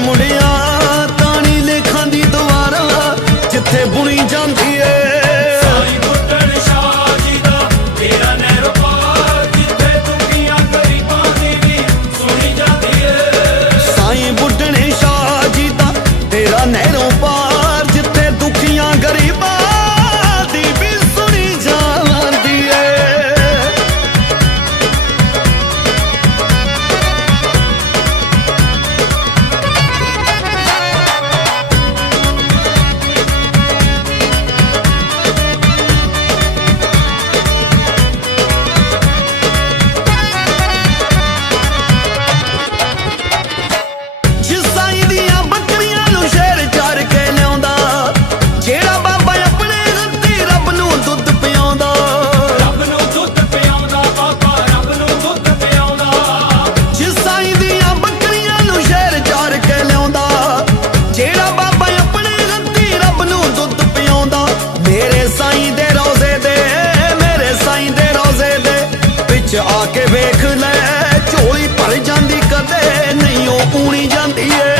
ਮੁੜਿਆ ਤਾਣੀ ਲੇਖਾਂ ਦੀ ਦੁਆਰਾ ਜਿੱਥੇ ਬੁਣੀ ਜਾਂਦੀ ਏ। ਪਾ ਕੇ ਵੇਖ ਲੈ ਝੋਲੀ ਭਰ ਜਾਂਦੀ ਕਦੇ ਨਹੀਂ ਉਹ ਪੂਣੀ ਜਾਂਦੀ ਏ।